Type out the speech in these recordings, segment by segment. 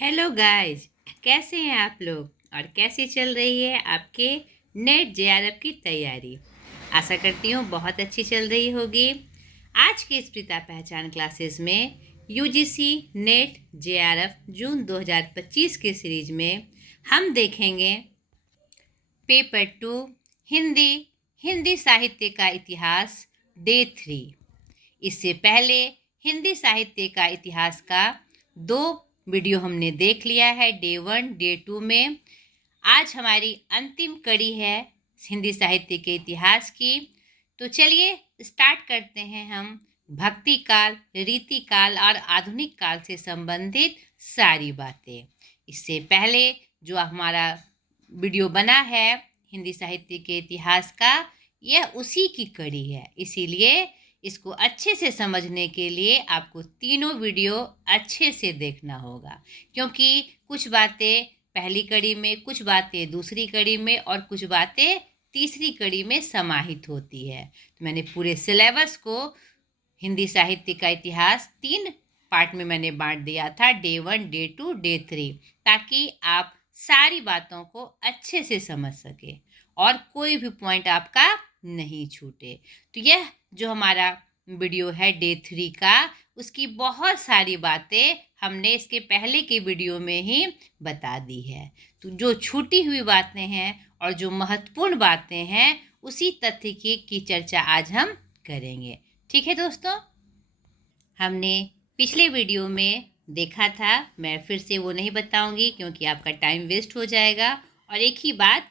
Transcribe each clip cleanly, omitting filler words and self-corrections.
Hello guys, कैसे हैं आप लोग और कैसे चल रही है आपके नेट जेआरएफ की तैयारी। आशा करती हूँ बहुत अच्छी चल रही होगी। आज के इस प्रीता पहचान क्लासेस में यूजीसी नेट जेआरएफ जून 2025 के सीरीज में हम देखेंगे पेपर 2 हिंदी हिंदी साहित्य का इतिहास डे 3। इससे पहले हिंदी साहित्य का इतिहास का 2 वीडियो हमने देख लिया है, डे 1 डे 2 में। आज हमारी अंतिम कड़ी है हिंदी साहित्य के इतिहास की। तो चलिए स्टार्ट करते हैं हम भक्ति काल, रीति काल और आधुनिक काल से संबंधित सारी बातें। इससे पहले जो हमारा वीडियो बना है हिंदी साहित्य के इतिहास का, यह उसी की कड़ी है। इसीलिए इसको अच्छे से समझने के लिए आपको तीनों वीडियो अच्छे से देखना होगा, क्योंकि कुछ बातें पहली कड़ी में, कुछ बातें दूसरी कड़ी में और कुछ बातें तीसरी कड़ी में समाहित होती है। तो मैंने पूरे सिलेबस को हिंदी साहित्य का इतिहास 3 पार्ट में मैंने बांट दिया था, डे 1 डे 2 डे 3, ताकि आप सारी बातों को अच्छे से समझ सके और कोई भी पॉइंट आपका नहीं छूटे। तो यह जो हमारा वीडियो है डे 3 का, उसकी बहुत सारी बातें हमने इसके पहले के वीडियो में ही बता दी है। तो जो छूटी हुई बातें हैं और जो महत्वपूर्ण बातें हैं, उसी तथ्य की चर्चा आज हम करेंगे। ठीक है दोस्तों, हमने पिछले वीडियो में देखा था, मैं फिर से वो नहीं बताऊंगी क्योंकि आपका टाइम वेस्ट हो जाएगा और एक ही बात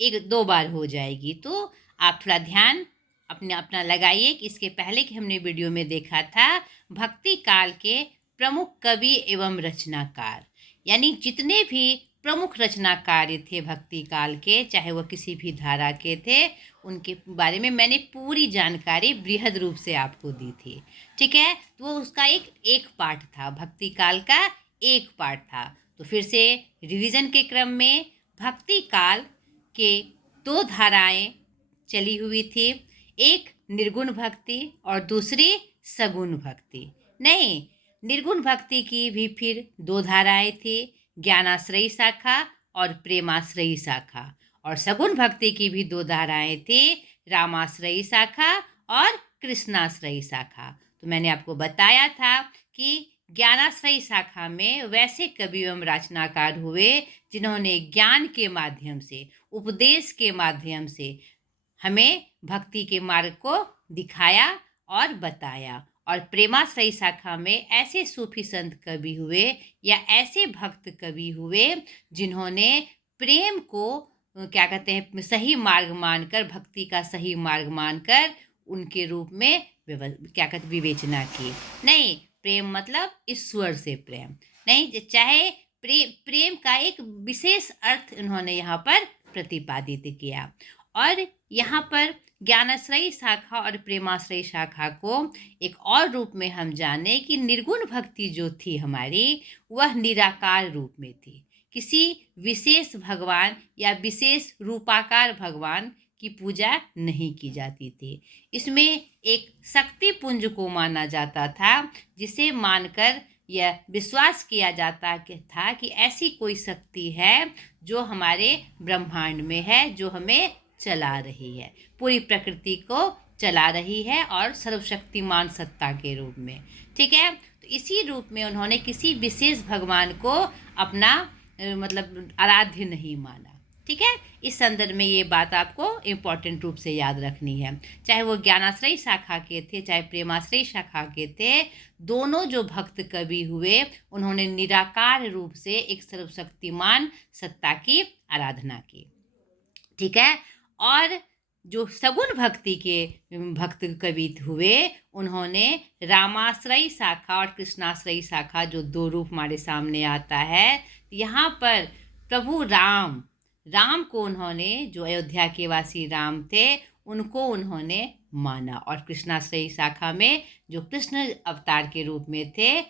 1-2 बार हो जाएगी। तो आप थोड़ा ध्यान अपना लगाइए कि इसके पहले कि हमने वीडियो में देखा था भक्ति काल के प्रमुख कवि एवं रचनाकार, यानी जितने भी प्रमुख रचनाकार थे भक्ति काल के, चाहे वह किसी भी धारा के थे, उनके बारे में मैंने पूरी जानकारी बृहद रूप से आपको दी थी। ठीक है, तो वो उसका एक पार्ट था, भक्ति काल का एक पार्ट था। तो फिर से रिवीजन के क्रम में भक्ति काल के 2 धाराएं चली हुई थी, एक निर्गुण भक्ति और दूसरी सगुण भक्ति। नहीं, निर्गुण भक्ति की भी फिर 2 धाराएं थी, ज्ञानाश्रयी शाखा और प्रेमाश्रयी शाखा। और सगुण भक्ति की भी 2 धाराएं थी, रामाश्रयी शाखा और कृष्णाश्रयी शाखा। तो मैंने आपको बताया था कि ज्ञानाश्रयी शाखा में वैसे कवि एवं रचनाकार हुए जिन्होंने ज्ञान के माध्यम से, उपदेश के माध्यम से हमें भक्ति के मार्ग को दिखाया और बताया। और प्रेमाश्रयी शाखा में ऐसे सूफी संत कवि हुए या ऐसे भक्त कवि हुए जिन्होंने प्रेम को क्या कहते हैं, सही मार्ग मानकर, भक्ति का सही मार्ग मानकर उनके रूप में क्या कहते विवेचना की। नहीं, प्रेम मतलब ईश्वर से प्रेम नहीं, चाहे प्रेम का एक विशेष अर्थ उन्होंने यहाँ पर प्रतिपादित किया। और यहाँ पर ज्ञानाश्रयी शाखा और प्रेमाश्रयी शाखा को एक और रूप में हम जाने कि निर्गुण भक्ति जो थी हमारी, वह निराकार रूप में थी, किसी विशेष भगवान या विशेष रूपाकार भगवान की पूजा नहीं की जाती थी। इसमें एक शक्ति पुंज को माना जाता था, जिसे मानकर यह विश्वास किया जाता था कि ऐसी कोई शक्ति है जो हमारे ब्रह्मांड में है, जो हमें चला रही है, पूरी प्रकृति को चला रही है और सर्वशक्तिमान सत्ता के रूप में। ठीक है, तो इसी रूप में उन्होंने किसी विशेष भगवान को अपना मतलब आराध्य नहीं माना। ठीक है, इस संदर्भ में ये बात आपको इम्पोर्टेंट रूप से याद रखनी है। चाहे वो ज्ञानाश्रयी शाखा के थे, चाहे प्रेमाश्रयी शाखा के थे, दोनों जो भक्त कवि हुए उन्होंने निराकार रूप से एक सर्वशक्तिमान सत्ता की आराधना की। ठीक है, और जो सगुण भक्ति के भक्त कवि हुए, उन्होंने रामाश्रयी शाखा और कृष्णाश्रयी शाखा, जो 2 रूप हमारे सामने आता है, यहाँ पर प्रभु राम को उन्होंने, जो अयोध्या के वासी राम थे, उनको उन्होंने माना। और कृष्णाश्रयी शाखा में जो कृष्ण अवतार के रूप में थे,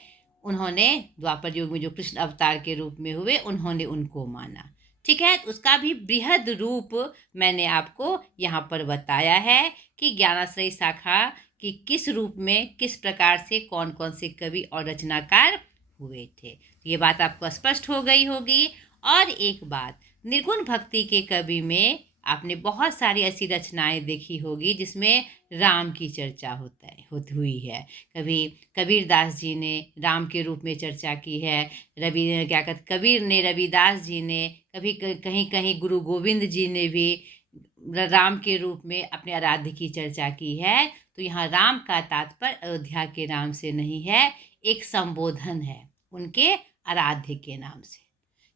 उन्होंने द्वापर युग में जो कृष्ण अवतार के रूप में हुए, उन्होंने उनको माना। ठीक है, तो उसका भी बृहद रूप मैंने आपको यहाँ पर बताया है कि ज्ञानाश्रयी शाखा कि किस रूप में, किस प्रकार से कौन कौन से कवि और रचनाकार हुए थे। ये बात आपको स्पष्ट हो गई होगी। और एक बात, निर्गुण भक्ति के कवि में आपने बहुत सारी ऐसी रचनाएं देखी होगी जिसमें राम की चर्चा हुई है। कभी कबीरदास जी ने राम के रूप में चर्चा की है, कबीर ने, रविदास जी ने, कभी कहीं कहीं गुरु गोविंद जी ने भी राम के रूप में अपने आराध्य की चर्चा की है। तो यहाँ राम का तात्पर्य अयोध्या के नाम से नहीं है, एक संबोधन है उनके आराध्य के नाम से।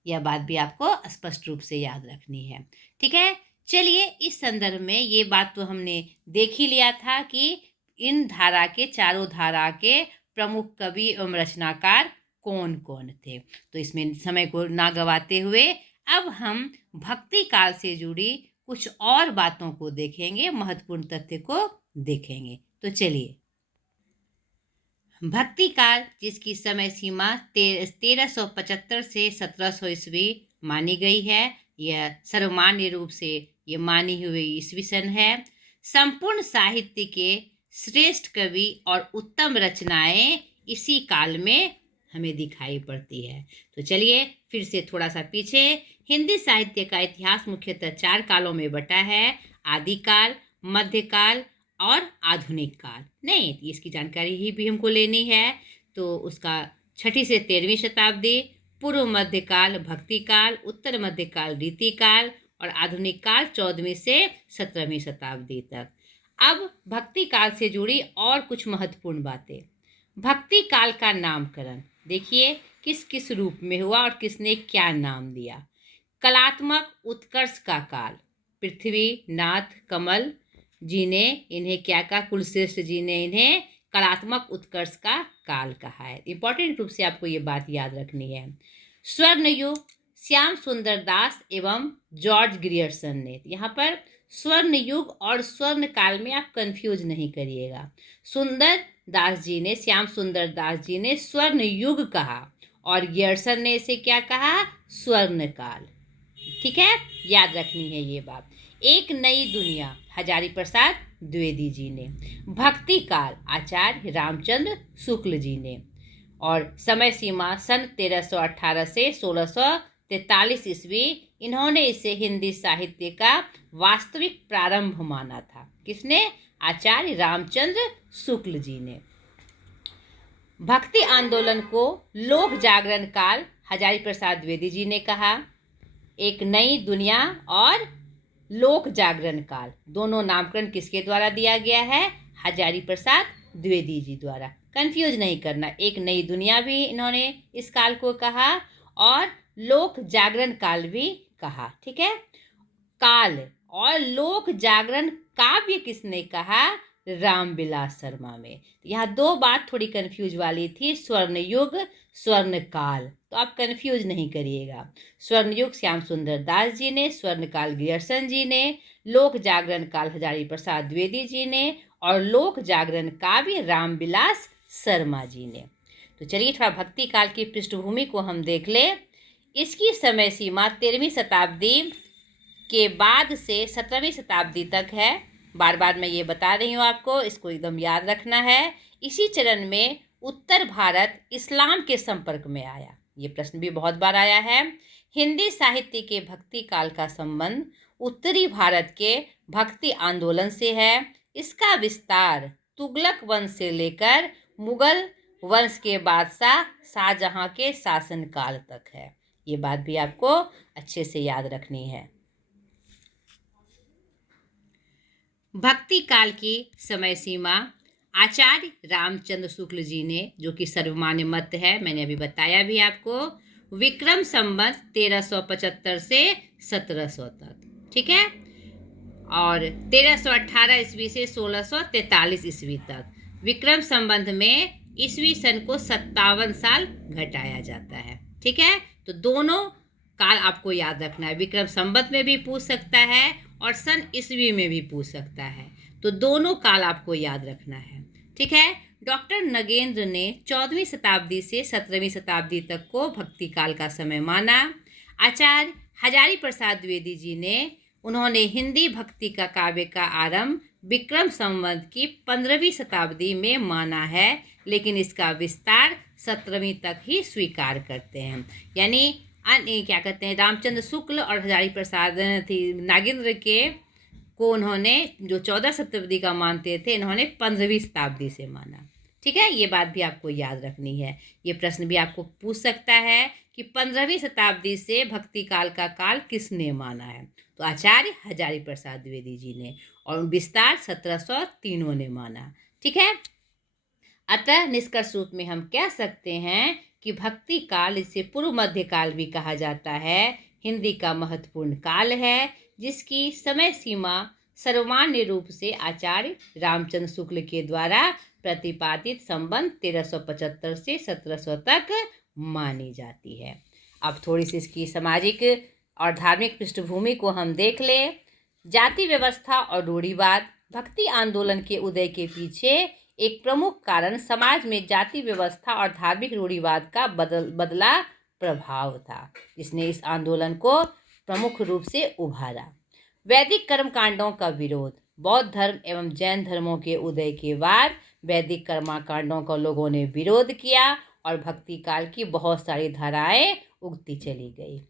यह बात भी आपको स्पष्ट रूप से याद रखनी है। ठीक है, चलिए इस संदर्भ में ये बात तो हमने देख ही लिया था कि इन धारा के, चारों धारा के प्रमुख कवि एवं रचनाकार कौन कौन थे। तो इसमें समय को ना गवाते हुए अब हम भक्ति काल से जुड़ी कुछ और बातों को देखेंगे, महत्वपूर्ण तथ्य को देखेंगे। तो चलिए, भक्ति काल जिसकी समय सीमा 1375 से 1700 ईस्वी मानी गई है, यह सर्वमान्य रूप से ये मानी हुई ईस्वी सन है। संपूर्ण साहित्य के श्रेष्ठ कवि और उत्तम रचनाएं इसी काल में हमें दिखाई पड़ती है। तो चलिए फिर से थोड़ा सा पीछे, हिंदी साहित्य का इतिहास मुख्यतः 4 कालों में बटा है: आदिकाल, मध्यकाल और आधुनिक काल। नहीं, इसकी जानकारी ही भी हमको लेनी है तो उसका 6वीं से 13वीं शताब्दी, पूर्व मध्यकाल भक्ति काल, उत्तर मध्यकाल रीतिकाल और आधुनिक काल 14वीं से 17वीं शताब्दी तक। अब भक्ति काल से जुड़ी और कुछ महत्वपूर्ण बातें। भक्ति काल का नामकरण देखिए किस किस रूप में हुआ और किसने क्या नाम दिया। कलात्मक उत्कर्ष का काल, पृथ्वी नाथ कमल जी ने इन्हें क्या कहा, कुलश्रेष्ठ जी ने इन्हें कलात्मक उत्कर्ष का काल कहा है। इंपॉर्टेंट रूप से आपको ये बात याद रखनी है। स्वर्ण युग श्याम सुंदर दास एवं जॉर्ज ग्रियर्सन ने, यहाँ पर स्वर्ण युग और स्वर्ण काल में आप कंफ्यूज नहीं करिएगा। सुंदर दास जी ने, श्याम सुंदर दास जी ने स्वर्ण युग कहा और ग्रियर्सन ने इसे क्या कहा, स्वर्ण काल। ठीक है, याद रखनी है ये बात। एक नई दुनिया हजारी प्रसाद द्विवेदी जी ने, भक्ति काल आचार्य रामचंद्र शुक्ल जी ने, और समय सीमा सन 1318 से 1643 ईस्वी। इन्होंने इसे हिंदी साहित्य का वास्तविक प्रारंभ माना था। किसने, आचार्य रामचंद्र शुक्ल जी ने। भक्ति आंदोलन को लोक जागरण काल हजारी प्रसाद द्विवेदी जी ने कहा। एक नई दुनिया और लोक जागरण काल, दोनों नामकरण किसके द्वारा दिया गया है, हजारी प्रसाद द्विवेदी जी द्वारा। कंफ्यूज नहीं करना, एक नई दुनिया भी इन्होंने इस काल को कहा और लोक जागरण काल भी कहा। ठीक है, काल और लोक जागरण काव्य किसने कहा, रामविलास शर्मा में। यहाँ 2 बात थोड़ी कंफ्यूज वाली थी, स्वर्ण युग स्वर्ण काल, तो आप कंफ्यूज नहीं करिएगा। स्वर्ण युग श्याम सुंदर दास जी ने, स्वर्ण काल ग्रियर्सन जी ने, लोक जागरण काल हजारी प्रसाद द्विवेदी जी ने और लोक जागरण काव्य रामविलास शर्मा जी ने। तो चलिए थोड़ा भक्ति काल की पृष्ठभूमि को हम देख ले। इसकी समय सीमा 13वीं शताब्दी के बाद से 17वीं शताब्दी तक है। बार बार मैं ये बता रही हूँ आपको, इसको एकदम याद रखना है। इसी चरण में उत्तर भारत इस्लाम के संपर्क में आया। ये प्रश्न भी बहुत बार आया है। हिंदी साहित्य के भक्ति काल का संबंध उत्तरी भारत के भक्ति आंदोलन से है। इसका विस्तार तुगलक वंश से लेकर मुगल वंश के बादशाह शाहजहां के शासनकाल तक है। ये बात भी आपको अच्छे से याद रखनी है। भक्ति काल की समय सीमा आचार्य रामचंद्र शुक्ल जी ने, जो कि सर्वमान्य मत है, मैंने अभी बताया भी आपको, विक्रम संवत 1375 से 1700 तक। ठीक है, और 1318 ईस्वी से 1643 ईस्वी तक। विक्रम संबंध में ईस्वी सन को 57 साल घटाया जाता है। ठीक है, तो दोनों काल आपको याद रखना है। विक्रम संवत में भी पूछ सकता है और सन ईस्वी में भी पूछ सकता है, तो दोनों काल आपको याद रखना है। ठीक है, डॉक्टर नगेंद्र ने 14वीं शताब्दी से 17वीं शताब्दी तक को भक्ति काल का समय माना। आचार्य हजारी प्रसाद द्विवेदी जी ने, उन्होंने हिंदी भक्ति का काव्य का आरंभ विक्रम संवत की 15वीं शताब्दी में माना है, लेकिन इसका विस्तार 17वीं तक ही स्वीकार करते हैं। यानी क्या कहते हैं, रामचंद्र शुक्ल और हजारी प्रसाद थी नागेंद्र के को उन्होंने जो 14 शताब्दी का मानते थे, इन्होंने 15वीं शताब्दी से माना। ठीक है, ये बात भी आपको याद रखनी है। ये प्रश्न भी आपको पूछ सकता है कि 15वीं शताब्दी से भक्ति काल का काल किसने माना है। तो आचार्य हजारी प्रसाद द्विवेदी जी ने, और विस्तार 1703 ने माना। ठीक है, अतः निष्कर्ष रूप में हम कह सकते हैं कि भक्ति काल, इसे पूर्व मध्य काल भी कहा जाता है, हिंदी का महत्वपूर्ण काल है, जिसकी समय सीमा सर्वमान्य रूप से आचार्य रामचंद्र शुक्ल के द्वारा प्रतिपादित संबंध 1375 से 1700 तक मानी जाती है। अब थोड़ी सी इसकी सामाजिक और धार्मिक पृष्ठभूमि को हम देख ले। जाति व्यवस्था और रूढ़िवाद। भक्ति आंदोलन के उदय के पीछे एक प्रमुख कारण समाज में जाति व्यवस्था और धार्मिक रूढ़िवाद का बदला प्रभाव था, जिसने इस आंदोलन को प्रमुख रूप से उभारा। वैदिक कर्मकांडों का विरोध। बौद्ध धर्म एवं जैन धर्मों के उदय के बाद वैदिक कर्मकांडों का लोगों ने विरोध किया और भक्ति काल की बहुत सारी धाराएं उगती चली गई।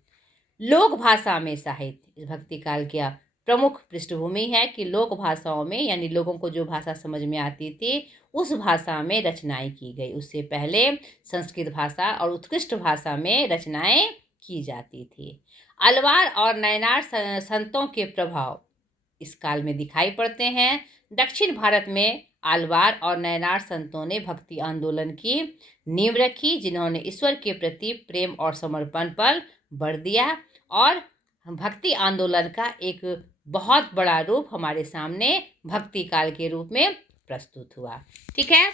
लोक भाषा में साहित्य। इस भक्ति काल की प्रमुख पृष्ठभूमि है कि लोक भाषाओं में, यानी लोगों को जो भाषा समझ में आती थी उस भाषा में रचनाएं की गई। उससे पहले संस्कृत भाषा और उत्कृष्ट भाषा में रचनाएं की जाती थी। अलवार और नयनार संतों के प्रभाव इस काल में दिखाई पड़ते हैं। दक्षिण भारत में आलवार और नयनार संतों ने भक्ति आंदोलन की नींव रखी, जिन्होंने ईश्वर के प्रति प्रेम और समर्पण पर बल दिया, और भक्ति आंदोलन का एक बहुत बड़ा रूप हमारे सामने भक्ति काल के रूप में प्रस्तुत हुआ। ठीक है,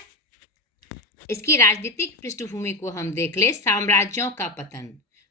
इसकी राजनीतिक पृष्ठभूमि को हम देख ले। साम्राज्यों का पतन।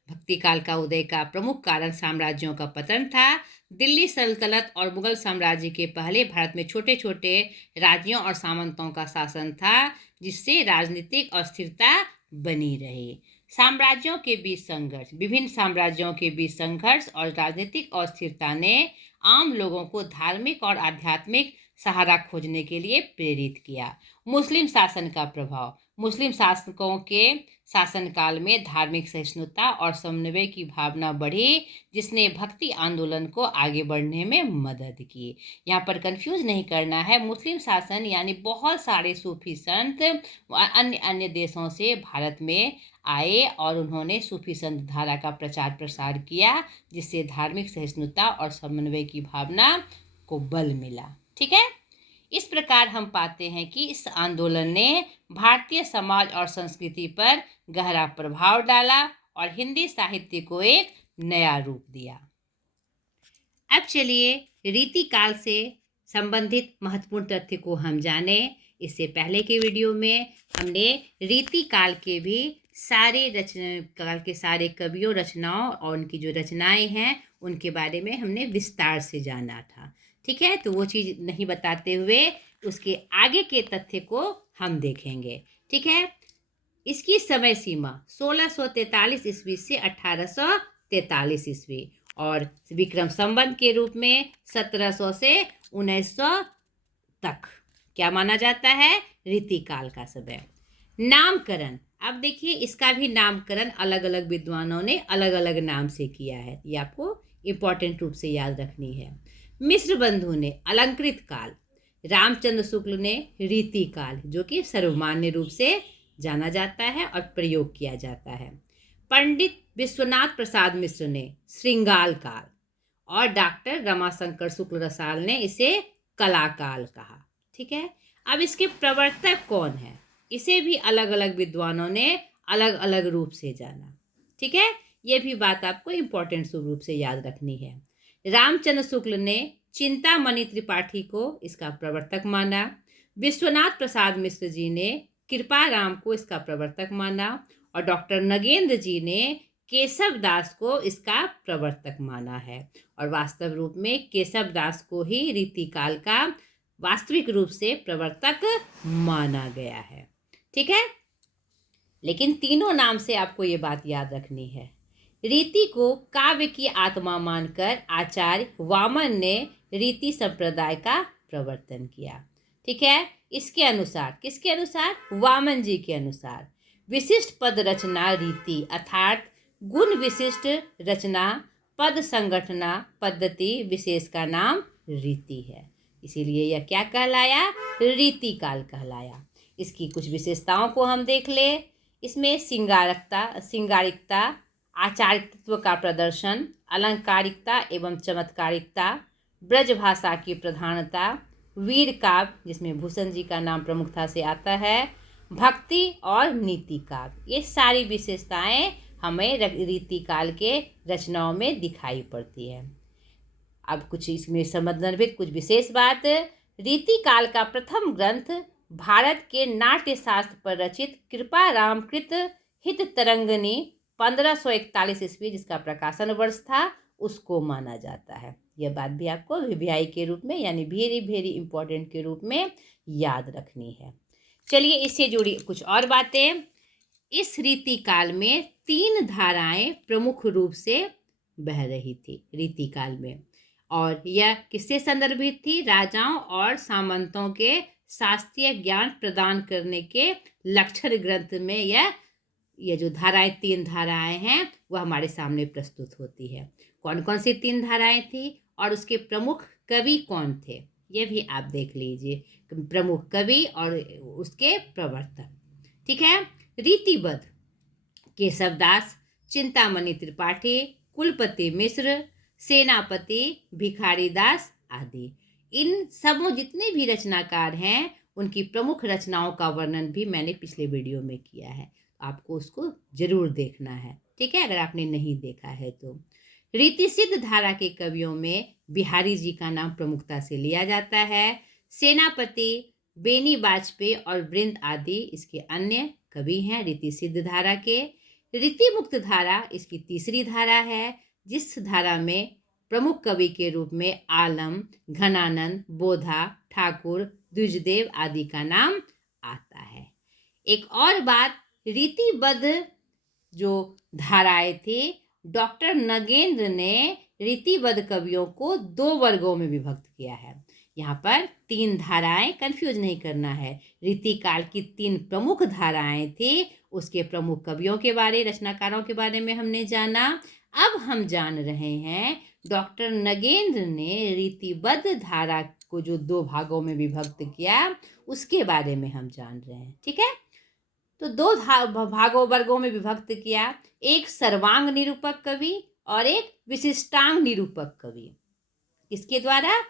भक्ति काल का उदय का प्रमुख कारण साम्राज्यों का पतन था। दिल्ली सल्तनत और मुगल साम्राज्य के पहले भारत में छोटे छोटे राज्यों और सामंतों का शासन था, जिससे राजनीतिक अस्थिरता बनी रही। साम्राज्यों के बीच संघर्ष। विभिन्न साम्राज्यों के बीच संघर्ष और राजनीतिक अस्थिरता ने आम लोगों को धार्मिक और आध्यात्मिक सहारा खोजने के लिए प्रेरित किया। मुस्लिम शासन का प्रभाव। मुस्लिम शासकों के शासनकाल में धार्मिक सहिष्णुता और समन्वय की भावना बढ़ी, जिसने भक्ति आंदोलन को आगे बढ़ने में मदद की। यहाँ पर कंफ्यूज नहीं करना है, मुस्लिम शासन यानी बहुत सारे सूफी संत अन्य अन्य देशों से भारत में आए और उन्होंने सूफी संत धारा का प्रचार प्रसार किया, जिससे धार्मिक सहिष्णुता और समन्वय की भावना को बल मिला। ठीक है, इस प्रकार हम पाते हैं कि इस आंदोलन ने भारतीय समाज और संस्कृति पर गहरा प्रभाव डाला और हिंदी साहित्य को एक नया रूप दिया। अब चलिए रीति काल से संबंधित महत्वपूर्ण तथ्य को हम जाने। इससे पहले के वीडियो में हमने रीति काल के भी काल के सारे कवियों, रचनाओं और उनकी जो रचनाएं हैं उनके बारे में हमने विस्तार से जाना था। ठीक है, तो वो चीज़ नहीं बताते हुए उसके आगे के तथ्य को हम देखेंगे। ठीक है, इसकी समय सीमा 1643 ईस्वी से 1843 ईस्वी और विक्रम संवत के रूप में 1700 से 1900 तक क्या माना जाता है, रीतिकाल का समय। नामकरण। अब देखिए, इसका भी नामकरण अलग अलग विद्वानों ने अलग अलग नाम से किया है, ये आपको इम्पोर्टेंट रूप से याद रखनी है। मिश्र बंधु ने अलंकृत काल, रामचंद्र शुक्ल ने रीति काल, जो कि सर्वमान्य रूप से जाना जाता है और प्रयोग किया जाता है। पंडित विश्वनाथ प्रसाद मिश्र ने श्रृंगाल काल और डॉक्टर रमाशंकर शुक्ल रसाल ने इसे कला काल कहा। ठीक है, अब इसके प्रवर्तक कौन है, इसे भी अलग अलग विद्वानों ने अलग अलग रूप से जाना। ठीक है, ये भी बात आपको इम्पोर्टेंट रूप से याद रखनी है। रामचंद्र शुक्ल ने चिंतामणि त्रिपाठी को इसका प्रवर्तक माना। विश्वनाथ प्रसाद मिश्र जी ने कृपाराम को इसका प्रवर्तक माना और डॉक्टर नगेंद्र जी ने केशव दास को इसका प्रवर्तक माना है। और वास्तव रूप में केशव दास को ही रीतिकाल का वास्तविक रूप से प्रवर्तक माना गया है। ठीक है, लेकिन तीनों नाम से आपको ये बात याद रखनी है। रीति को काव्य की आत्मा मानकर आचार्य वामन ने रीति संप्रदाय का प्रवर्तन किया। ठीक है, इसके अनुसार, किसके अनुसार? वामन जी के अनुसार विशिष्ट पद रचना रीति अर्थात गुण विशिष्ट रचना पद संगठना पद्धति विशेष का नाम रीति है। इसीलिए यह क्या कहलाया? रीति काल कहलाया। इसकी कुछ विशेषताओं को हम देख ले। इसमें श्रृंगारिकता, आचार्यत्व का प्रदर्शन, अलंकारिकता एवं चमत्कारिकता, ब्रज भाषा की प्रधानता, वीर काव्य जिसमें भूषण जी का नाम प्रमुखता से आता है, भक्ति और नीति काव्य, ये सारी विशेषताएं हमें रीति काल के रचनाओं में दिखाई पड़ती है। अब कुछ इसमें संबंधित कुछ विशेष बात। रीति काल का प्रथम ग्रंथ भारत के नाट्य शास्त्र पर रचित कृपा रामकृत हित तरंगिणी 1541 ईस्वी जिसका प्रकाशन वर्ष था उसको माना जाता है। यह बात भी आपको वीवीआई के रूप में यानी वेरी वेरी इंपॉर्टेंट के रूप में याद रखनी है। चलिए इससे जुड़ी कुछ और बातें। इस रीति काल में 3 धाराएं प्रमुख रूप से बह रही थी रीति काल में, और यह किससे संदर्भित थी? राजाओं और सामंतों के शास्त्रीय ज्ञान प्रदान करने के लक्षण ग्रंथ में यह जो धाराएं 3 धाराएं हैं वह हमारे सामने प्रस्तुत होती है। कौन कौन सी 3 धाराएं थी और उसके प्रमुख कवि कौन थे ये भी आप देख लीजिए, प्रमुख कवि और उसके प्रवर्तक। ठीक है। रीतिबद्ध केशवदास, चिंतामणि त्रिपाठी, कुलपति मिश्र, सेनापति भिखारीदास आदि, इन सबों जितने भी रचनाकार हैं उनकी प्रमुख रचनाओं का वर्णन भी मैंने पिछले वीडियो में किया है, आपको उसको जरूर देखना है। ठीक है, अगर आपने नहीं देखा है तो। रीति सिद्ध धारा के कवियों में बिहारी जी का नाम प्रमुखता से लिया जाता है। सेनापति, बेनी वाजपेयी और वृंद आदि इसके अन्य कवि हैं रीति सिद्ध धारा के। रीति मुक्त धारा इसकी तीसरी धारा है, जिस धारा में प्रमुख कवि के रूप में आलम, घनानंद, बोधा, ठाकुर, द्विजदेव आदि का नाम आता है। एक और बात, रीतिबद्ध जो धाराएं थी, डॉक्टर नगेंद्र ने रीतिबद्ध कवियों को 2 वर्गों में विभक्त किया है। यहाँ पर 3 धाराएं, कंफ्यूज नहीं करना है। रीति काल की 3 प्रमुख धाराएं थी, उसके प्रमुख कवियों के बारे, रचनाकारों के बारे में हमने जाना। अब हम जान रहे हैं डॉक्टर नगेंद्र ने रीतिबद्ध धारा को जो 2 भागों में विभक्त किया उसके बारे में हम जान रहे हैं। ठीक है, तो 2 भागों वर्गों में विभक्त किया, एक सर्वांग निरूपक कवि और एक विशिष्टांग निरूपक कवि। किसके द्वारा?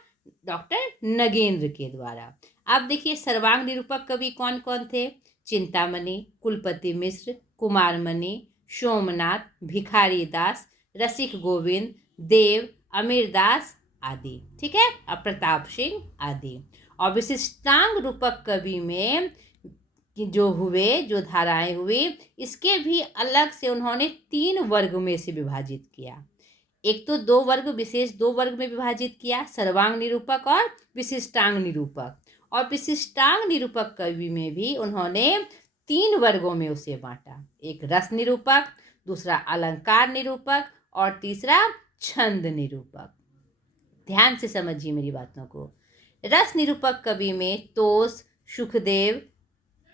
डॉक्टर नगेंद्र के द्वारा। अब देखिए सर्वांग निरूपक कवि कौन कौन थे? चिंतामणि, कुलपति मिश्र, कुमारमणि, सोमनाथ, भिखारीदास, रसिक गोविंद, देव, अमीरदास आदि। ठीक है, और प्रताप सिंह आदि। और विशिष्टांग रूपक कवि में जो हुए, जो धाराएं हुई, इसके भी अलग से उन्होंने 3 वर्ग में से विभाजित किया। एक तो 2 वर्ग, विशेष 2 वर्ग में विभाजित किया, सर्वांग निरूपक और विशिष्टांग निरूपक। और विशिष्टांग निरूपक कवि में भी उन्होंने 3 वर्गों में उसे बांटा, एक रस निरूपक, दूसरा अलंकार निरूपक और तीसरा छंद निरूपक। ध्यान से समझिए मेरी बातों को। रस निरूपक कवि में तोष, सुखदेव,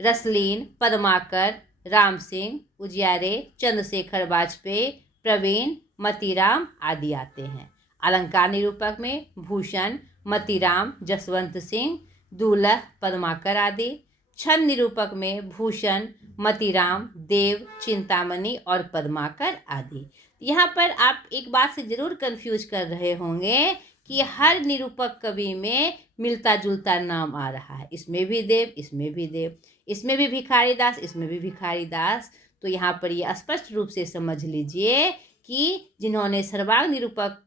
रसलीन, पद्माकर, राम सिंह, उजियारे, चंद्रशेखर वाजपेयी, प्रवीण, मतीराम आदि आते हैं। अलंकार निरूपक में भूषण, मतीराम, जसवंत सिंह, दूल्ह, पद्माकर आदि। छंद निरूपक में भूषण, मतीराम, देव, चिंतामणि और पद्माकर आदि। यहाँ पर आप एक बात से जरूर कंफ्यूज कर रहे होंगे कि हर निरूपक कवि में मिलता जुलता नाम आ रहा है, इसमें भी देव, इसमें भी देव, इसमें भी भिखारीदास, इसमें भी भिखारीदास। तो यहाँ पर ये स्पष्ट रूप से समझ लीजिए कि जिन्होंने सर्वांग निरूपक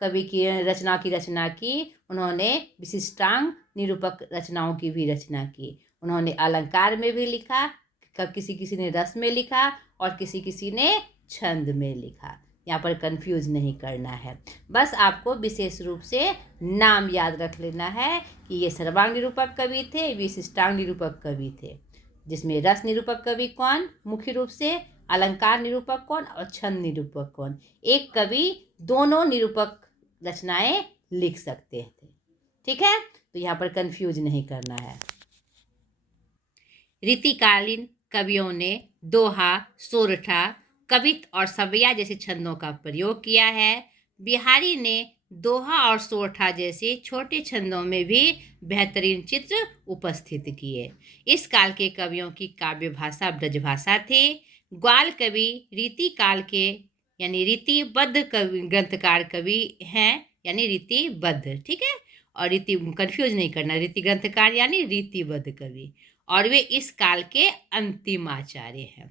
कवि की रचना की, उन्होंने विशिष्टांग निरूपक रचनाओं की भी रचना की। उन्होंने अलंकार में भी लिखा, किसी किसी ने रस में लिखा और किसी किसी ने छंद में लिखा। यहाँ पर कंफ्यूज नहीं करना है, बस आपको विशेष रूप से नाम याद रख लेना है कि ये सर्वांग निरूपक कवि थे, विशिष्टांग निरूपक कवि थे। जिसमें रस निरूपक कवि कौन मुख्य रूप से, अलंकार निरूपक कौन और छंद निरूपक कौन। एक कवि दोनों निरूपक रचनाएं लिख सकते थे। ठीक है, तो यहाँ पर कंफ्यूज नहीं करना है। रीतिकालीन कवियों ने दोहा, सोरठा, कवित और सवैया जैसे छंदों का प्रयोग किया है। बिहारी ने दोहा और सोरठा जैसे छोटे छंदों में भी बेहतरीन चित्र उपस्थित किए। इस काल के कवियों की काव्य भाषा ब्रजभाषा थी। ग्वाल कवि रीति काल के यानी रीतिबद्ध कवि ग्रंथकार कवि हैं, यानी रीतिबद्ध, ठीक है। और रीति कंफ्यूज नहीं करना, रीति ग्रंथकार यानी रीतिबद्ध कवि, और वे इस काल के अंतिम आचार्य हैं।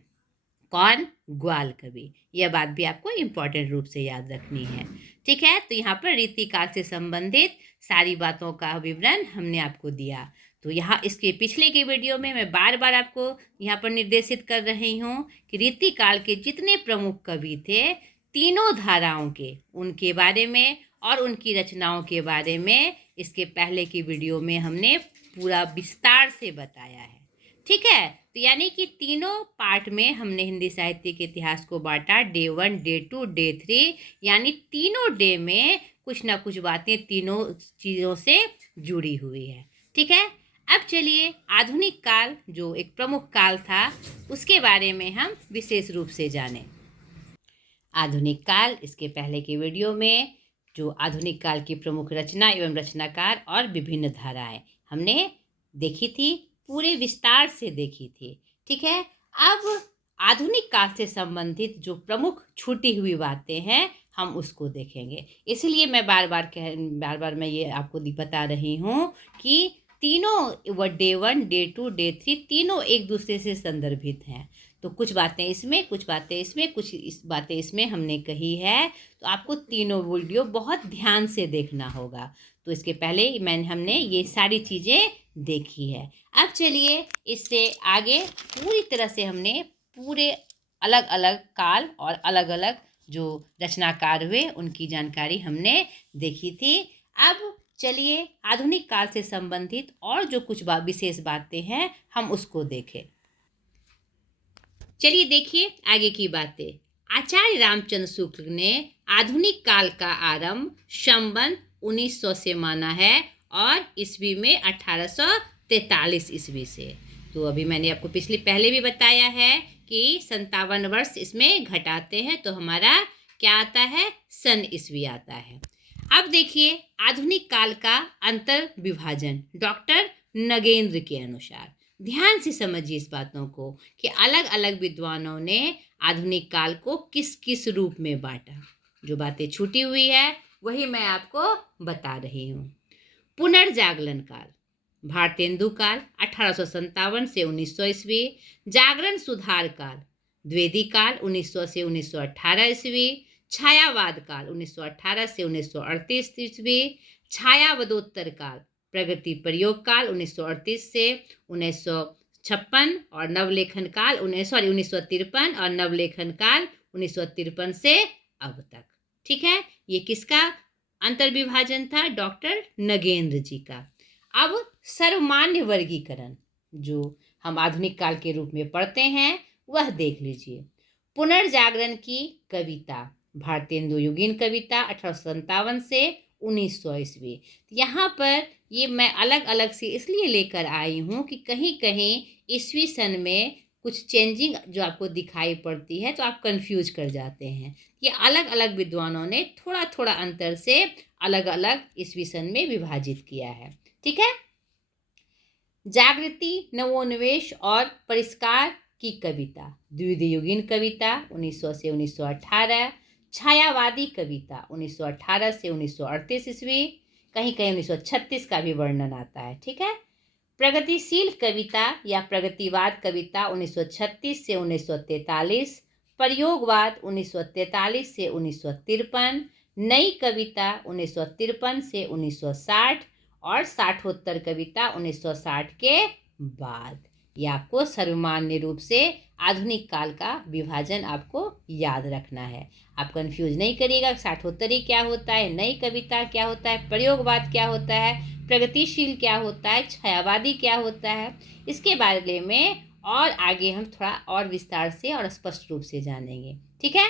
कौन? ग्वाल कवि। यह बात भी आपको इम्पोर्टेंट रूप से याद रखनी है, ठीक है। तो यहाँ पर रीतिकाल से संबंधित सारी बातों का विवरण हमने आपको दिया। तो यहाँ इसके पिछले के वीडियो में मैं बार बार आपको यहाँ पर निर्देशित कर रही हूँ कि रीतिकाल के जितने प्रमुख कवि थे, तीनों धाराओं के, उनके बारे में और उनकी रचनाओं के बारे में इसके पहले की वीडियो में हमने पूरा विस्तार से बताया है, ठीक है। तो यानी कि तीनों पार्ट में हमने हिंदी साहित्य के इतिहास को बांटा, डे 1, डे 2, डे 3, यानी तीनों डे में कुछ ना कुछ बातें तीनों चीज़ों से जुड़ी हुई है, ठीक है। अब चलिए आधुनिक काल, जो एक प्रमुख काल था, उसके बारे में हम विशेष रूप से जानें। आधुनिक काल, इसके पहले के वीडियो में जो आधुनिक काल की प्रमुख रचना एवं रचनाकार और विभिन्न धाराएं हमने देखी थी, पूरे विस्तार से देखी थी, ठीक है। अब आधुनिक काल से संबंधित जो प्रमुख छूटी हुई बातें हैं, हम उसको देखेंगे। इसलिए मैं बार बार मैं ये आपको बता रही हूँ कि तीनों डे 1, डे 2, डे 3 तीनों एक दूसरे से संदर्भित हैं। तो कुछ बातें इसमें, कुछ बातें इसमें, कुछ बातें इसमें हमने कही है। तो आपको तीनों वीडियो बहुत ध्यान से देखना होगा। तो इसके पहले हमने ये सारी चीज़ें देखी है। अब चलिए इससे आगे पूरी तरह से हमने पूरे अलग अलग काल और अलग अलग जो रचनाकार हुए उनकी जानकारी हमने देखी थी। अब चलिए आधुनिक काल से संबंधित और जो कुछ विशेष बातें हैं हम उसको देखें। चलिए देखिए आगे की बातें। आचार्य रामचंद्र शुक्ल ने आधुनिक काल का आरंभ संवत 1900 से माना है और ईस्वी में 1843 ईस्वी से। तो अभी मैंने आपको पहले भी बताया है कि 57 वर्ष इसमें घटाते हैं तो हमारा क्या आता है? सन ईस्वी आता है। अब देखिए आधुनिक काल का अंतर विभाजन डॉक्टर नगेंद्र के अनुसार। ध्यान से समझिए इस बातों को कि अलग अलग विद्वानों ने आधुनिक काल को किस किस रूप में बांटा। जो बातें छूटी हुई है वही मैं आपको बता रही हूँ। पुनर्जागरण काल, भारतेंदु काल 1857 से 1900 ईस्वी। जागरण सुधार काल, द्विवेदी काल 1900 से 1918 ईस्वी। छायावाद काल 1918 से 1938 ईस्वी। छायावादोत्तर काल, प्रगति प्रयोग काल 1938 से 1956 और नवलेखन काल 1953 और नवलेखन काल 1953 से अब तक, ठीक है। ये किसका अंतर्विभाजन था? डॉक्टर नगेंद्र जी का। अब सर्वमान्य वर्गीकरण जो हम आधुनिक काल के रूप में पढ़ते हैं वह देख लीजिए। पुनर्जागरण की कविता, भारतेंदु युगीन कविता 1857 से 1900 ईस्वी। यहाँ पर ये मैं अलग अलग से इसलिए लेकर आई हूँ कि कहीं कहीं ईस्वी सन में कुछ चेंजिंग जो आपको दिखाई पड़ती है तो आप कंफ्यूज कर जाते हैं। ये अलग अलग विद्वानों ने थोड़ा थोड़ा अंतर से अलग अलग ईस्वी सन में विभाजित किया है, ठीक है। जागृति, नवोन्वेष और परिष्कार की कविता, द्विवेदी युगीन कविता 1900 से 1918। छायावादी कविता 1918 से 1938 ईस्वी, कहीं कहीं 1936 का भी वर्णन आता है, ठीक है। प्रगतिशील कविता या प्रगतिवाद कविता 1936 से 1943। प्रयोगवाद 1943 से 1953। नई कविता 1953 से 1960 और साठोत्तर कविता 1960 के बाद। ये आपको सर्वमान्य रूप से आधुनिक काल का विभाजन आपको याद रखना है। आप कंफ्यूज नहीं करिएगा, साठोत्तरी क्या होता है, नई कविता क्या होता है, प्रयोगवाद क्या होता है, प्रगतिशील क्या होता है, छायावादी क्या होता है। इसके बारे में और आगे हम थोड़ा और विस्तार से और स्पष्ट रूप से जानेंगे, ठीक है।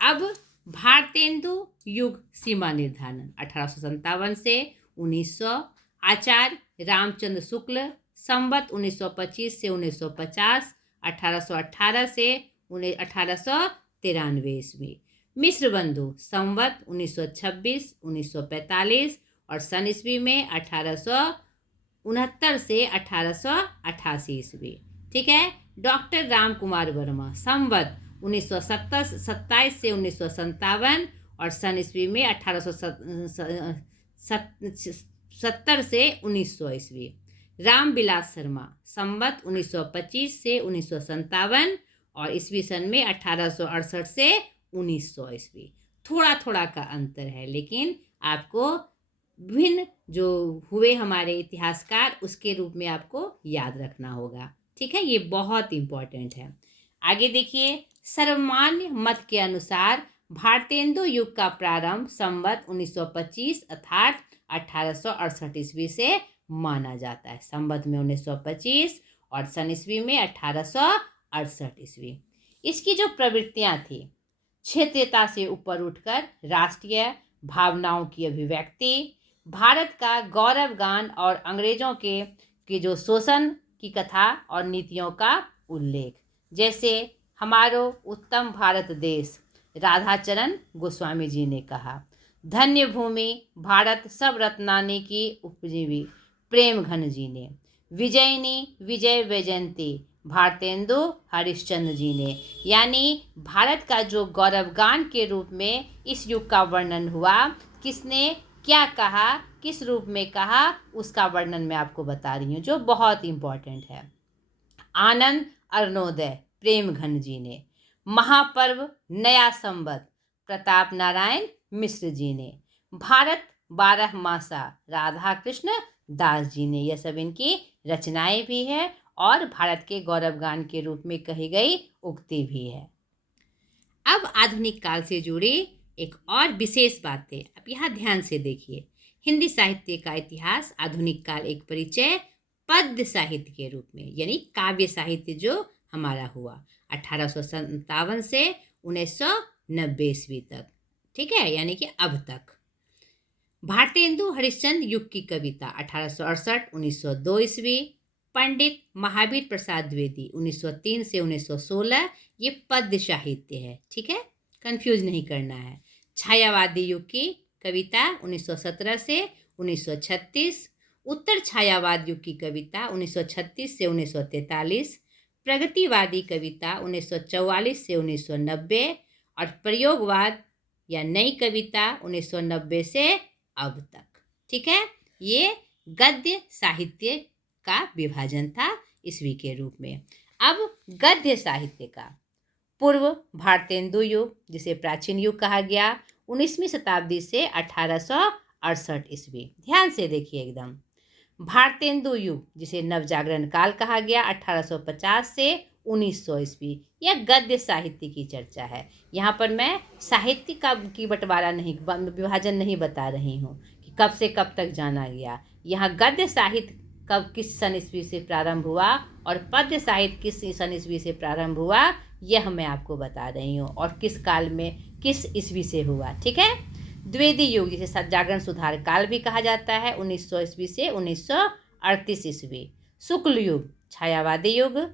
अब भारतेंदु युग सीमा निर्धारण 1857 से 1900। आचार्य रामचंद्र शुक्ल संवत 1925 से 1950, 1818 से 1893 ईस्वी। मिस्र बंधु संवत 1926, 1945 और सन ईस्वी में 1869 से 1888 ईस्वी। ठीक है। डॉक्टर राम कुमार वर्मा संवत 1927 से 1957 और सन ईस्वी में 1870 से 1900 ईस्वी। रामविलास शर्मा संवत 1925 से 1957 और ईस्वी सन में 1868 से 1900 ईस्वी। थोड़ा थोड़ा का अंतर है, लेकिन आपको विभिन्न जो हुए हमारे इतिहासकार उसके रूप में आपको याद रखना होगा। ठीक है, ये बहुत इम्पोर्टेंट है। आगे देखिए, सर्वमान्य मत के अनुसार भारतेंदु युग का प्रारंभ संवत 1925 अर्थात 1868 ईस्वी से माना जाता है। संवत में 1925 और सन ईस्वी में 1868 ईस्वी। इसकी जो प्रवृत्तियां थी, क्षेत्रीयता से ऊपर उठकर राष्ट्रीय भावनाओं की अभिव्यक्ति, भारत का गौरव गान और अंग्रेजों के जो शोषण की कथा और नीतियों का उल्लेख, जैसे हमारो उत्तम भारत देश राधाचरण गोस्वामी जी ने कहा, धन्य भूमि भारत सब रत्नानी की उपजीवी प्रेम घन जी ने, विजयनी विजय वैजयंती भारतेंदु हरिश्चंद्र जी ने। यानी भारत का जो गौरवगान के रूप में इस युग का वर्णन हुआ, किसने क्या कहा, किस रूप में कहा, उसका वर्णन मैं आपको बता रही हूँ, जो बहुत इम्पोर्टेंट है। आनंद अरुणोदय प्रेम घन जी ने, महापर्व नया संवत प्रताप नारायण मिश्र जी ने, भारत 12 मासा राधा कृष्ण दास जी ने। यह सब इनकी रचनाएं भी है और भारत के गौरवगान के रूप में कही गई उक्ति भी है। अब आधुनिक काल से जुड़ी एक और विशेष बातें अब यहाँ ध्यान से देखिए। हिंदी साहित्य का इतिहास आधुनिक काल एक परिचय पद्य साहित्य के रूप में, यानी काव्य साहित्य जो हमारा हुआ 1857 से 1990 ईस्वी तक। ठीक है, यानी कि अब तक। भारतेंदु हरिश्चंद्र युग की कविता 1868 1902 ईस्वी। पंडित महावीर प्रसाद द्विवेदी 1903 से 1916, ये पद्य साहित्य है। ठीक है, कंफ्यूज नहीं करना है। छायावादी युग की कविता 1917 से 1936। उत्तर छायावाद युग की कविता 1936 से 1943। प्रगतिवादी कविता 1944 से 1990 और प्रयोगवाद या नई कविता 1990 से अब तक। ठीक है, ये गद्य साहित्य का विभाजन था ईस्वी के रूप में। अब गद्य साहित्य का पूर्व भारतेंदु युग, जिसे प्राचीन युग कहा गया, 19वीं शताब्दी से 1868 ईस्वी। ध्यान से देखिए एकदम। भारतेंदु युग, जिसे नवजागरण काल कहा गया, 1850 से 1900 ईस्वी। यह गद्य साहित्य की चर्चा है। यहाँ पर मैं साहित्य का की बंटवारा नहीं, विभाजन नहीं बता रही हूँ कि कब से कब तक जाना गया। यहाँ गद्य साहित्य कब किस सन ईस्वी से प्रारंभ हुआ और पद्य साहित्य किस सन ईस्वी से प्रारंभ हुआ, यह मैं आपको बता रही हूँ, और किस काल में किस ईस्वी से हुआ। ठीक है। द्विवेदी युग, जिसे जागरण सुधार काल भी कहा जाता है, 1900 ईस्वी से 1938 ईस्वी। शुक्ल युग, छायावादी युग,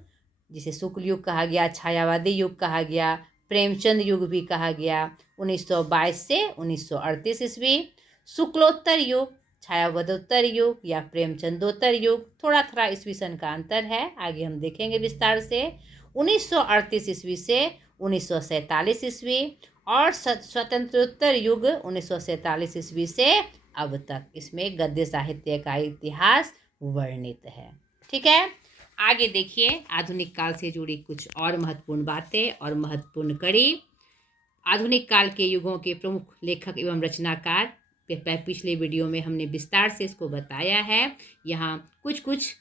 जिसे शुक्ल युग कहा गया, छायावादी युग कहा गया, प्रेमचंद युग भी कहा गया, 1922 से 1938 ईस्वी। शुक्लोत्तर युग, छायावादोत्तर युग या प्रेमचंदोत्तर युग, थोड़ा थोड़ा ईस्वी सन का अंतर है, आगे हम देखेंगे विस्तार से। 1938 ईस्वी से 1947 ईस्वी और स्वतंत्रोत्तर युग 1947 ईस्वी से अब तक। इसमें गद्य साहित्य का इतिहास वर्णित है। ठीक है, आगे देखिए आधुनिक काल से जुड़ी कुछ और महत्वपूर्ण बातें और महत्वपूर्ण कड़ी। आधुनिक काल के युगों के प्रमुख लेखक एवं रचनाकार, पिछले वीडियो में हमने विस्तार से इसको बताया है। यहाँ कुछ कुछ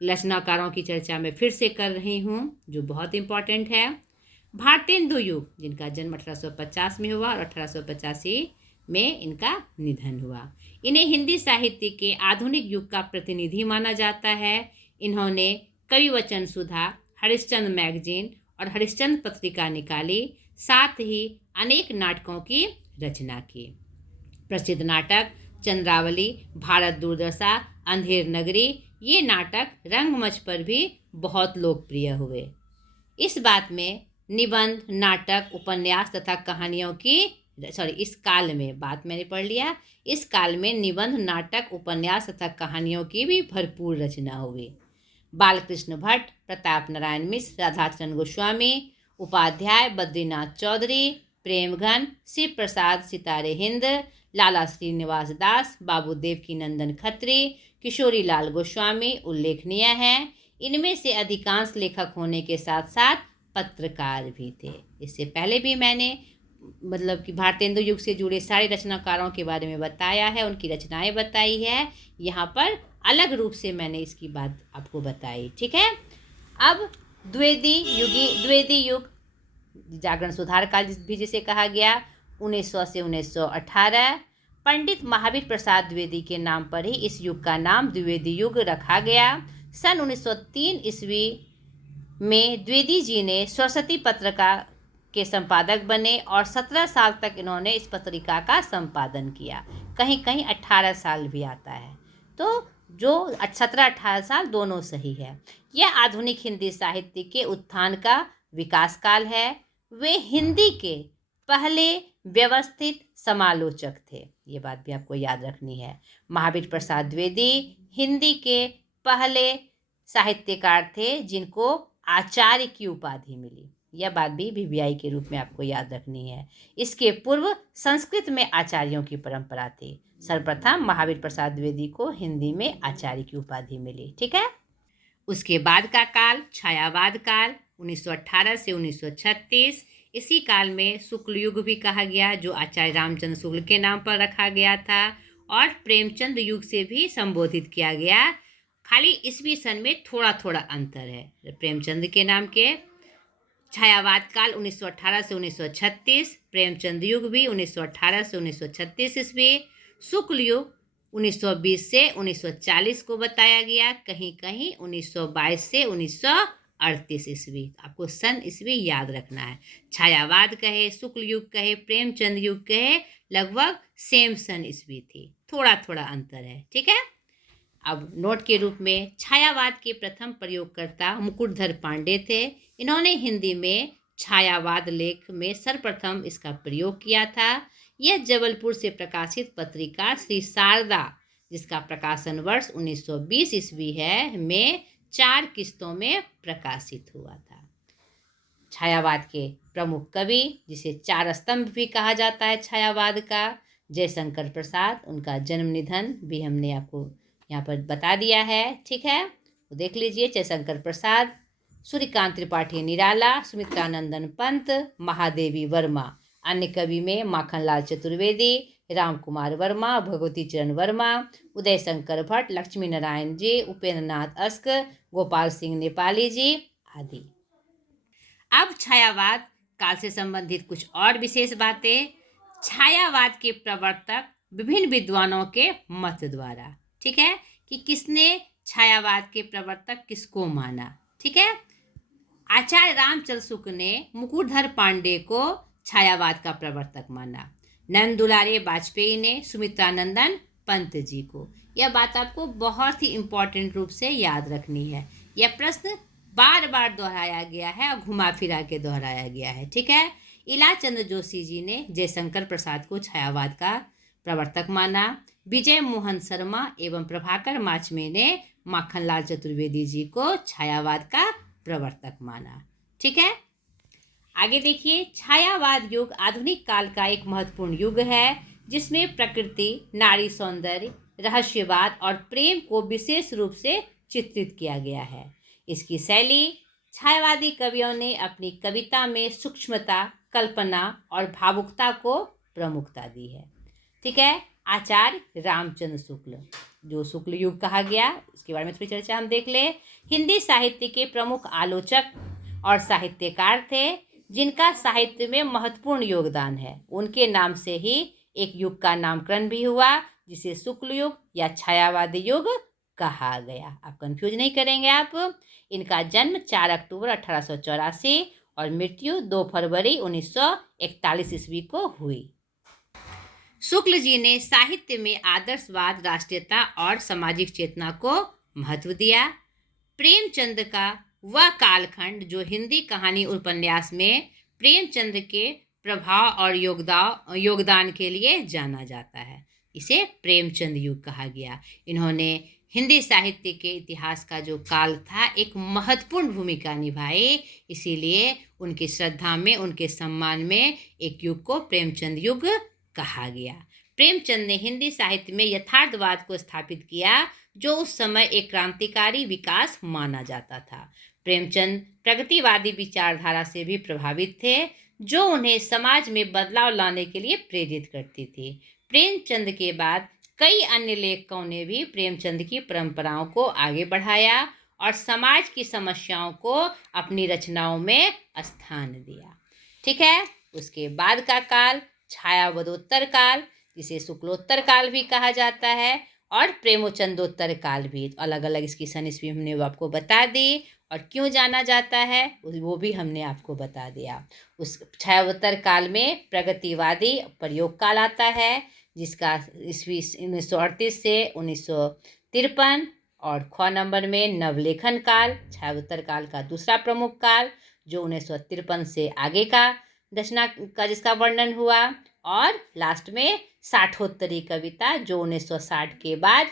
रचनाकारों की चर्चा मैं फिर से कर रही हूँ, जो बहुत इम्पोर्टेंट है। भारतेंदु युग, जिनका जन्म 1850 में हुआ और 1885 में इनका निधन हुआ। इन्हें हिंदी साहित्य के आधुनिक युग का प्रतिनिधि माना जाता है। इन्होंने कवि वचन सुधा, हरिश्चंद्र मैगजीन और हरिश्चंद्र पत्रिका निकाली, साथ ही अनेक नाटकों की रचना की। प्रसिद्ध नाटक चंद्रावली, भारत दुर्दशा, अंधेर नगरी, ये नाटक रंगमंच पर भी बहुत लोकप्रिय हुए। इस बात में निबंध, नाटक, उपन्यास तथा कहानियों की इस काल में, बात मैंने पढ़ लिया, इस काल में निबंध, नाटक, उपन्यास तथा कहानियों की भी भरपूर रचना हुई। बालकृष्ण भट्ट, प्रताप नारायण मिश्र, राधाचंद्र गोस्वामी, उपाध्याय, बद्रीनाथ चौधरी, प्रेमघन, शिव प्रसाद सितारे हिंद, लाला श्रीनिवास दास, बाबू देवकी नंदन खत्री, किशोरी लाल गोस्वामी उल्लेखनीय हैं। इनमें से अधिकांश लेखक होने के साथ साथ पत्रकार भी थे। इससे पहले भी मैंने कि भारतेंदु युग से जुड़े सारे रचनाकारों के बारे में बताया है, उनकी रचनाएं बताई है। यहाँ पर अलग रूप से मैंने इसकी बात आपको बताई। ठीक है। अब द्विवेदी युग, जागरण सुधार काल भी जिसे कहा गया, 1900 से 1918। पंडित महावीर प्रसाद द्विवेदी के नाम पर ही इस युग का नाम द्विवेदी युग रखा गया। सन 1903 ईस्वी में द्विवेदी जी ने सरस्वती पत्रिका के संपादक बने और 17 साल तक इन्होंने इस पत्रिका का संपादन किया। कहीं कहीं 18 साल भी आता है, तो जो 17-18 साल दोनों सही है। यह आधुनिक हिंदी साहित्य के उत्थान का विकास काल है। वे हिंदी के पहले व्यवस्थित समालोचक थे, ये बात भी आपको याद रखनी है। महावीर प्रसाद द्विवेदी हिंदी के पहले साहित्यकार थे जिनको आचार्य की उपाधि मिली। यह बात भी वीवीआई के रूप में आपको याद रखनी है। इसके पूर्व संस्कृत में आचार्यों की परंपरा थी। सर्वप्रथम महावीर प्रसाद द्विवेदी को हिंदी में आचार्य की उपाधि मिली। ठीक है। उसके बाद का काल छायावाद काल, 1918 से 1936। इसी काल में शुक्ल युग भी कहा गया, जो आचार्य रामचंद्र शुक्ल के नाम पर रखा गया था, और प्रेमचंद युग से भी संबोधित किया गया। खाली ईस्वी सन में थोड़ा थोड़ा अंतर है। प्रेमचंद के नाम के छायावाद काल 1918 से 1936, प्रेमचंद युग भी 1918 से 1936 ईस्वी, शुक्ल युग 1920 से 1940 को बताया गया, कहीं कहीं 1922 से 1938 ईस्वी। आपको सन ईस्वी याद रखना है। छायावाद कहे, शुक्ल युग कहे, प्रेमचंद युग कहे, लगभग सेम सन ईस्वी थी, थोड़ा थोड़ा अंतर है। ठीक है। अब नोट के रूप में, छायावाद के प्रथम प्रयोगकर्ता मुकुटधर पांडे थे। इन्होंने हिंदी में छायावाद लेख में सर्वप्रथम इसका प्रयोग किया था। यह जबलपुर से प्रकाशित पत्रिका श्री शारदा, जिसका प्रकाशन वर्ष 1920 ईस्वी है, में 4 किस्तों में प्रकाशित हुआ था। छायावाद के प्रमुख कवि, जिसे 4 स्तंभ भी कहा जाता है छायावाद का, जयशंकर प्रसाद, उनका जन्म निधन भी हमने आपको यहाँ पर बता दिया है। ठीक है, तो देख लीजिए। जयशंकर प्रसाद, सूर्यकांत त्रिपाठी निराला, सुमित्रानंदन पंत, महादेवी वर्मा। अन्य कवि में माखनलाल चतुर्वेदी, राम कुमार वर्मा, भगवती चरण वर्मा, उदय शंकर भट्ट, लक्ष्मी नारायण जी, उपेंद्र नाथ अस्क, गोपाल सिंह नेपाली जी आदि। अब छायावाद काल से संबंधित कुछ और विशेष बातें। छायावाद के प्रवर्तक विभिन्न विद्वानों के मत द्वारा, ठीक है, कि किसने छायावाद के प्रवर्तक किसको माना। ठीक है। आचार्य रामचंद्र शुक्ल ने मुकुटधर पांडे को छायावाद का प्रवर्तक माना। नंद दुलारे वाजपेयी ने सुमित्रानंदन पंत जी को। यह बात आपको बहुत ही इम्पोर्टेंट रूप से याद रखनी है। यह प्रश्न बार बार दोहराया गया है और घुमा फिरा के दोहराया गया है। ठीक है। इलाचंद्र जोशी जी ने जयशंकर प्रसाद को छायावाद का प्रवर्तक माना। विजय मोहन शर्मा एवं प्रभाकर माचमे ने माखनलाल चतुर्वेदी जी को छायावाद का प्रवर्तक माना। ठीक है। आगे देखिए, छायावाद युग आधुनिक काल का एक महत्वपूर्ण युग है, जिसमें प्रकृति, नारी सौंदर्य, रहस्यवाद और प्रेम को विशेष रूप से चित्रित किया गया है। इसकी शैली, छायावादी कवियों ने अपनी कविता में सूक्ष्मता, कल्पना और भावुकता को प्रमुखता दी है। ठीक है। आचार्य रामचंद्र शुक्ल, जो शुक्ल युग कहा गया, इसके बारे में थोड़ी चर्चा हम देख ले। हिंदी साहित्य के प्रमुख आलोचक और साहित्यकार थे, जिनका साहित्य में महत्वपूर्ण योगदान है। उनके नाम से ही एक युग का नामकरण भी हुआ, जिसे शुक्ल युग या छायावादी युग कहा गया। आप कंफ्यूज नहीं करेंगे आप। इनका जन्म 4 अक्टूबर 1884 और मृत्यु 2 फरवरी 1941 ईस्वी को हुई। शुक्ल जी ने साहित्य में आदर्शवाद, राष्ट्रीयता और सामाजिक चेतना को महत्व दिया। प्रेमचंद का वह कालखंड जो हिंदी कहानी उपन्यास में प्रेमचंद के प्रभाव और योगदान के लिए जाना जाता है, इसे प्रेमचंद युग कहा गया। इन्होंने हिंदी साहित्य के इतिहास का जो काल था एक महत्वपूर्ण भूमिका निभाई, इसीलिए उनकी श्रद्धा में, उनके सम्मान में एक युग को प्रेमचंद युग कहा गया। प्रेमचंद ने हिंदी साहित्य में यथार्थवाद को स्थापित किया, जो उस समय एक क्रांतिकारी विकास माना जाता था। प्रेमचंद प्रगतिवादी विचारधारा से भी प्रभावित थे, जो उन्हें समाज में बदलाव लाने के लिए प्रेरित करती थी। प्रेमचंद के बाद कई अन्य लेखकों ने भी प्रेमचंद की परंपराओं को आगे बढ़ाया और समाज की समस्याओं को अपनी रचनाओं में स्थान दिया। ठीक है, उसके बाद का काल छायावदोत्तर काल, जिसे शुक्लोत्तर काल भी कहा जाता है, और प्रेमचंदोत्तर काल भी। अलग अलग इसकी सन ईस्वी हमने वो आपको बता दी, और क्यों जाना जाता है वो भी हमने आपको बता दिया। उस छायावोत्तर काल में प्रगतिवादी प्रयोग काल आता है, जिसका ईस्वी 1938 से 1953, और ख नंबर में नवलेखन काल, छायावोत्तर काल का दूसरा प्रमुख काल, जो 1953 से आगे का रचना का जिसका वर्णन हुआ, और लास्ट में साठोत्तरी कविता, जो 1960 के बाद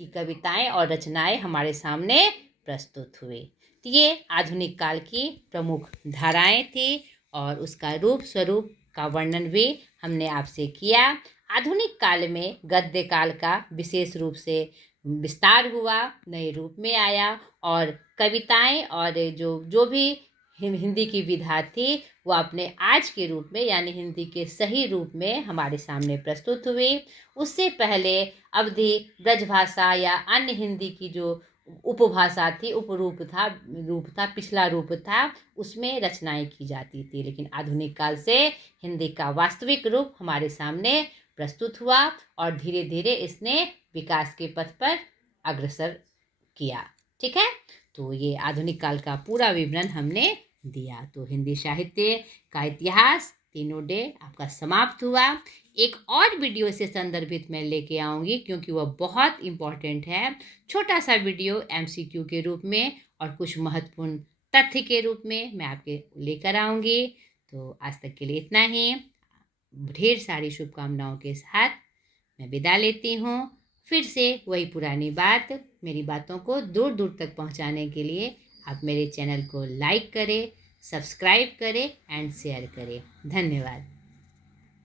की कविताएं और रचनाएं हमारे सामने प्रस्तुत हुई। तो ये आधुनिक काल की प्रमुख धाराएं थी, और उसका रूप स्वरूप का वर्णन भी हमने आपसे किया। आधुनिक काल में गद्य काल का विशेष रूप से विस्तार हुआ, नए रूप में आया, और कविताएं और जो भी हिंदी की विधा थी वो अपने आज के रूप में, यानी हिंदी के सही रूप में हमारे सामने प्रस्तुत हुई। उससे पहले अवधि ब्रजभाषा या अन्य हिंदी की जो उपभाषा थी, रूप था, पिछला रूप था, उसमें रचनाएं की जाती थी। लेकिन आधुनिक काल से हिंदी का वास्तविक रूप हमारे सामने प्रस्तुत हुआ, और धीरे धीरे इसने विकास के पथ पर अग्रसर किया। ठीक है, तो ये आधुनिक काल का पूरा विवरण हमने दिया। तो हिंदी साहित्य का इतिहास तीनों डे आपका समाप्त हुआ। एक और वीडियो से संदर्भित मैं लेके आऊँगी, क्योंकि वह बहुत इम्पोर्टेंट है। छोटा सा वीडियो MCQ के रूप में और कुछ महत्वपूर्ण तथ्य के रूप में मैं आपके लेकर आऊँगी। तो आज तक के लिए इतना ही। ढेर सारी शुभकामनाओं के साथ मैं विदा लेती हूँ। फिर से वही पुरानी बात, मेरी बातों को दूर दूर तक पहुँचाने के लिए आप मेरे चैनल को लाइक करें, सब्सक्राइब करें एंड शेयर करें। धन्यवाद।